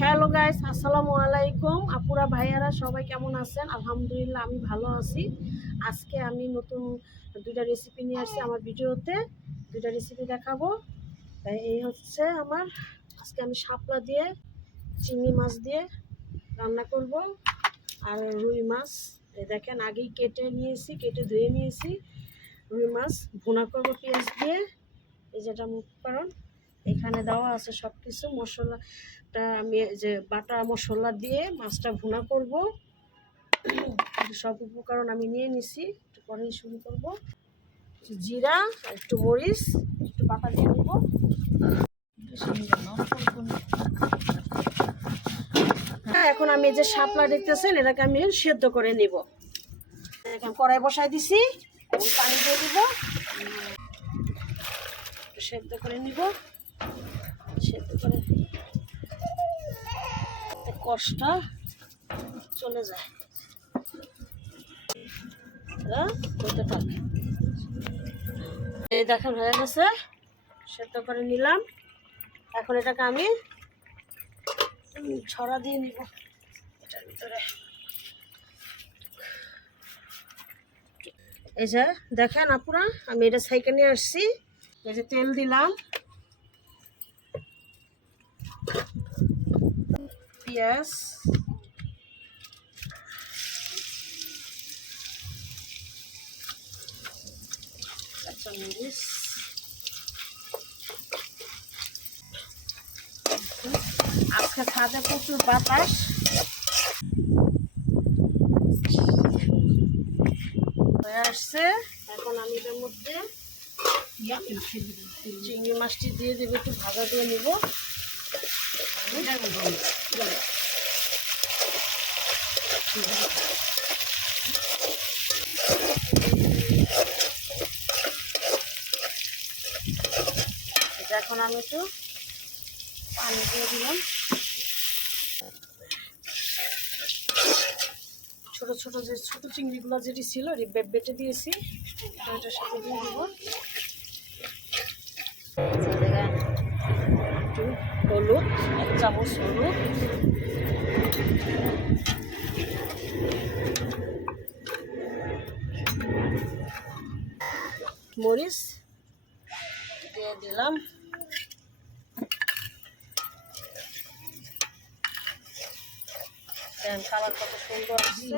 Hello guys, আসসালামু আলাইকুম। আপুরা ভাইয়ারা সবাই কেমন আছেন? আলহামদুলিল্লাহ আমি ভালো আছি। আজকে আমি নতুন দুইটা রেসিপি নিয়ে আসছি আমার ভিডিওতে। দুইটা রেসিপি দেখাবো। এই হচ্ছে আমার আজকে আমি শাপলা দিয়ে চিংড়ি মাছ দিয়ে রান্না করব। আর রুই মাছ এই দেখেন আগেই কেটে নিয়েছি, কেটে ধুয়ে নিয়েছি। রুই মাছ ভুনা করব পেঁয়াজ দিয়ে। এই যেটা মুখ কারণ এখানে দেওয়া আছে সব কিছু মশলাটা আমি যে বাটা মশলা দিয়ে মাছটা ভুনা করব। সব উপকরণ আমি নিয়ে নিছি। একটু পরে শুরু করব। জিরা, একটু মরিচ, একটু বাটা দিয়ে দেব। এখন আমি যে শাপলা দেখতেছেন এটাকে আমি সেদ্ধ করে নিব। এখন কড়াই বসাই দিছি, পানি দিয়ে দিব, সেদ্ধ করে নিব। সেদ্ধ করে কষ্ট চলে যায়, হতে থাকে। এই দেখেন হয়ে গেছে, সেদ্ধ করে নিলাম। এখন এটাকে আমি ছড়া দিয়ে নিব এটার ভিতরে। এই যে দেখেন আপুরা, আমি এটা সাইকেল নিয়ে আসছি। এই যে তেল দিলাম, পেঁয়াজ, কাঁচামরিচ, আজকে ছাদে প্রচুর বাতাস। হয়ে আসছে, এখন আমি এটার মধ্যে চিংড়ি মাছটি দিয়ে দেবো, একটু ভাজা দিয়ে নিব। এখন আমি একটু পানি দিয়ে দিলাম। ছোট ছোট যে ছোট চিংড়িগুলো যেটি ছিল বেটে দিয়েছি, এটার সাথে দিয়ে দেবো। একটু হলুদ, 1 চামচ হলুদ, মরিচ দিয়ে দিলাম। কালার কত সুন্দর আসছে।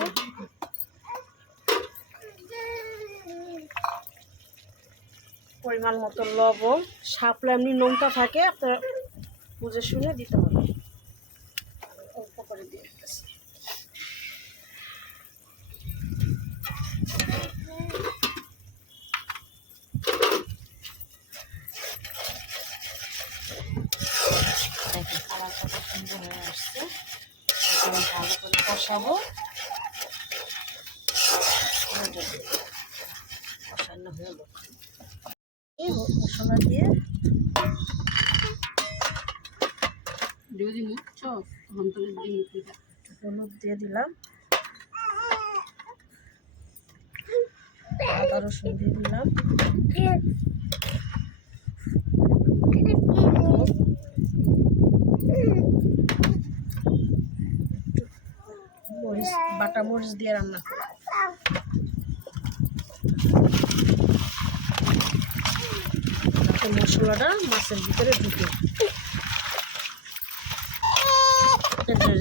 পরিমাণ মতো লবণ, শাপলা এমনি নোনতা থাকে, আপনার বুঝে শুনে দিতে হবে। অল্প করে দিয়ে দিতেছি। দেখেন কালার কত সুন্দর হয়ে আসছে। এখন ভালো করে কষাবো। কষানো হয়ে গেল, মশলা দিয়ে হলুদ দিয়ে দিলাম, আদা রসুন দিয়ে দিলাম, মরিচ, বাটা মরিচ দিয়ে রান্না করি। মশলাটা মাছের ভিতরে ঢুকে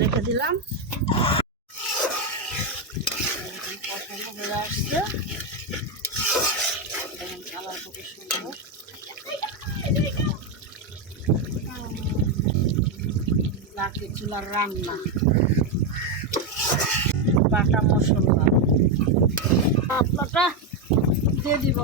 রেখে দিলাম। পছন্দ হয়ে আসছে, কালার খুব সুন্দর। লাঠি চুলার রান্না, বাটা মশলা পাতলাটা দিয়ে দিব।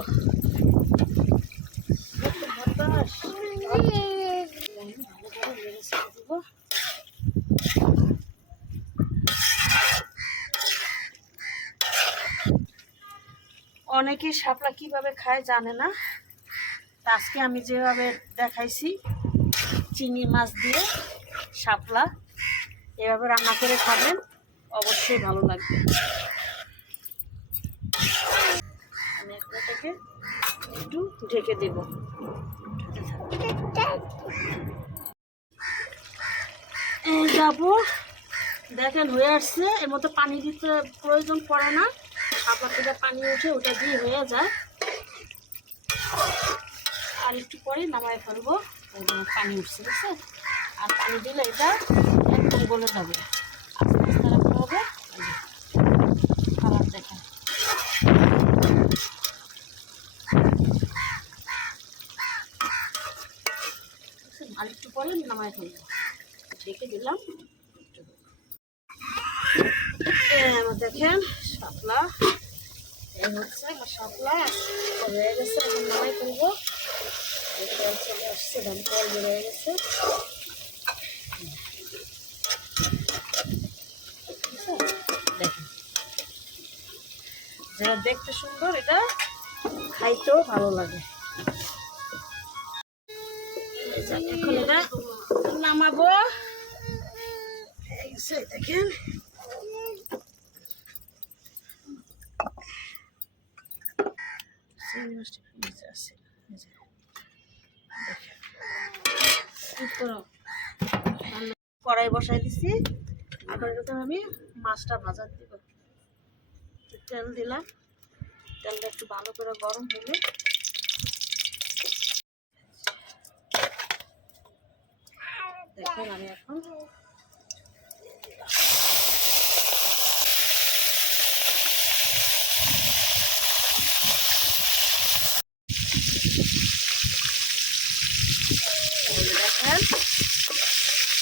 অনেকেই শাপলা কিভাবে খায় জানে না, আজকে আমি যেভাবে দেখাইছি চিংড়ি মাছ দিয়ে শাপলা, এভাবে রান্না করে খাবেন, অবশ্যই ভালো লাগবে। আমি এটাকে একটু ঢেকে দেব। এই সিজাবো। দেখেন হয়ে আসছে, এর মধ্যে পানি দিতে প্রয়োজন পড়ে না, শাপলা থেকে পানি উঠে ওটা দিয়ে হয়ে যায়। আর একটু পরে নামায় ফেলবো, পানি উঠছে বুঝছে। আর পানি দিলে এটা একদম গলে যাবে, আস্তে আস্তে রাখতে হবে। কালার দেখেন, আর একটু পরে নামায় ফেলবো। ঢেকে দিলাম। দেখেন শাপলা, এই হচ্ছে আমার শাপলা হয়ে গেছে। এখন নামাই ফেলবো। তেল চলে আসছে, তেল বেড়ে গেছে। দেখেন, যেটা দেখতে সুন্দর, এটা খাইতেও ভালো লাগে। এখন এটা নামাবো। দেখেন কড়াই বসাই দিছি। এখন এটা আমি মাছটা ভাজা দিব। তেল দিলাম, তেলটা একটু ভালো করে গরম হলে দেখেন আমি এখন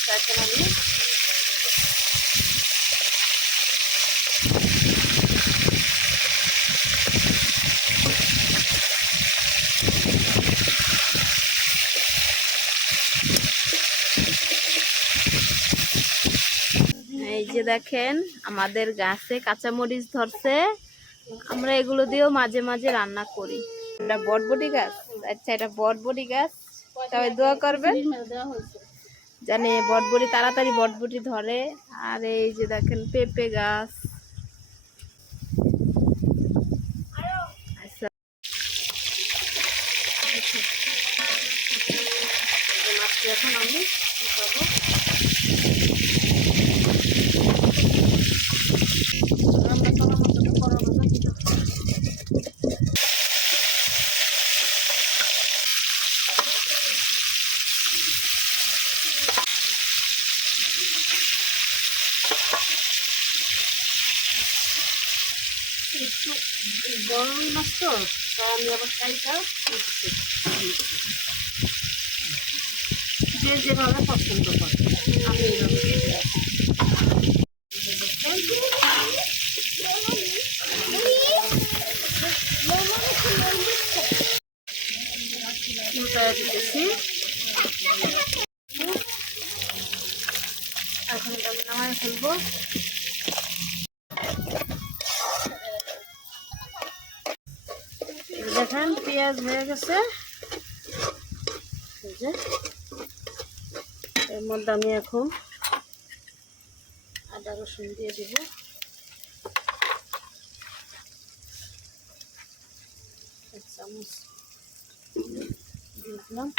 দেখেন আমি এই যে দেখেন আমাদের গাছে কাঁচামরিচ ধরছে, আমরা এগুলো দিয়েও মাঝে মাঝে রান্না করি। এটা বটবটি গাছ, আচ্ছা এটা বটবটি গাছ, সবাই দোয়া করবেন জানে বটবটি তাড়াতাড়ি বটবটি ধরে। আর এই যে দেখেন পেঁপে গাছ। আচ্ছা মাছটি এখন আমি একটু গরম মাছ তো, আমি আবার চাইটা যে যেভাবে পছন্দ করে আমি এইভাবে কেটে রাখি। দিতেছি এখন আমি নামায় ফেলবো। দেখেন পেঁয়াজ হয়ে গেছে, এর মধ্যে আমি এখন আদা রসুন দিয়ে দিব। এক চামচ দিয়ে দিলাম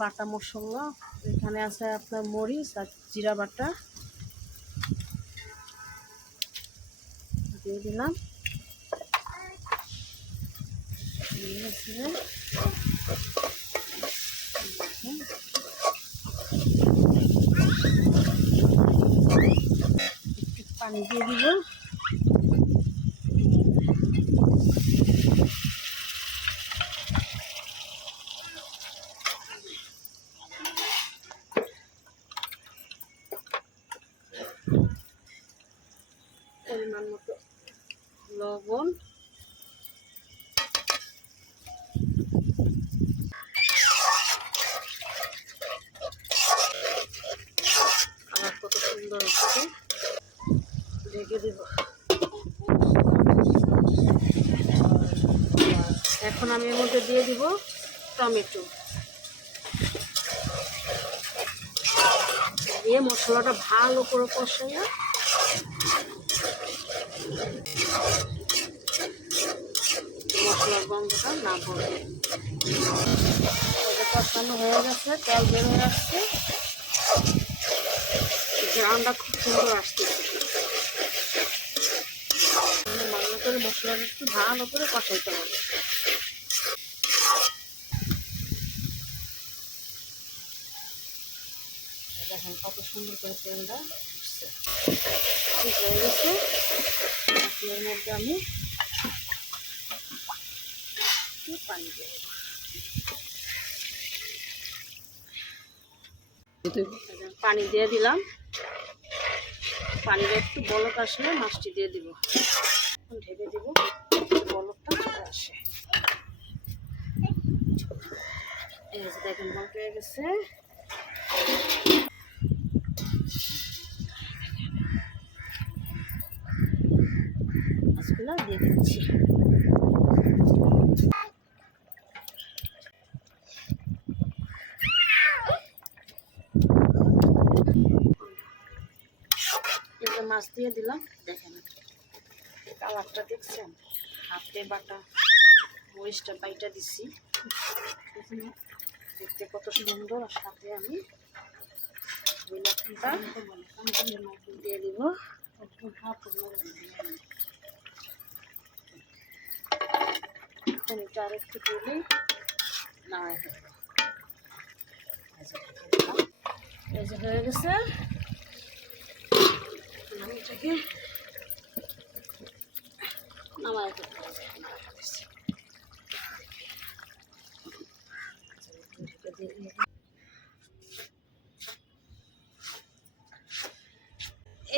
বাটা মশলা। এখানে আছে আপনার মরিচ আর জিরা বাটা দিয়ে দিলাম। পানি দিয়ে দিব। পরিমাণ মতো লবণ, আমার কত সুন্দর হচ্ছে, ঢেকে দেব। এখন আমি এর মধ্যে দিয়ে দিব টমেটো, দিয়ে মশলাটা ভালো করে কষাইয়া মশলার গন্ধটা না পড়ে। কষানো হয়ে গেছে, তেল বের হয়ে আসছে। গ্রাউন্ডটা খুব সুন্দর আসতেছে। ভালো করে মশলাটা একটু ভালো করে কষাইতে হবে। দেখেন কত সুন্দর করে তেলটা উঠছে। ঠিক হয়ে গেছে। এর মধ্যে আমি একটু পানি দেব। পানি দিয়ে দিলাম। পানিটা একটু বলক আসলে মাছটি দিয়ে দিব। ঢেকে দিব, বলকটা চলে আসে। এই যে দেখেন বলক হয়ে গেছে। মাছগুলো দিয়ে দিচ্ছি। মাছ দিয়ে দিলাম। দেখেন কালারটা দেখছেন, হাতে বাটা মরিচটা বাইটা দিছি, দেখতে কত সুন্দর। আর সাথে আমি দিয়ে দিব। এখন এটা আর একটু তুলে নামাই ফেলবো। এই যে হয়ে গেছে। এটাকে নামাই ফেলবো।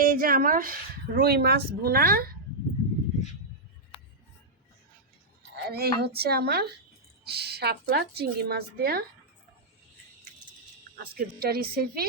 এই যে আমার রুই মাছ ভুনা, আর এই হচ্ছে আমার শাপলা চিংড়ি মাছ দেয়া আজকে দুটা রেসিপি।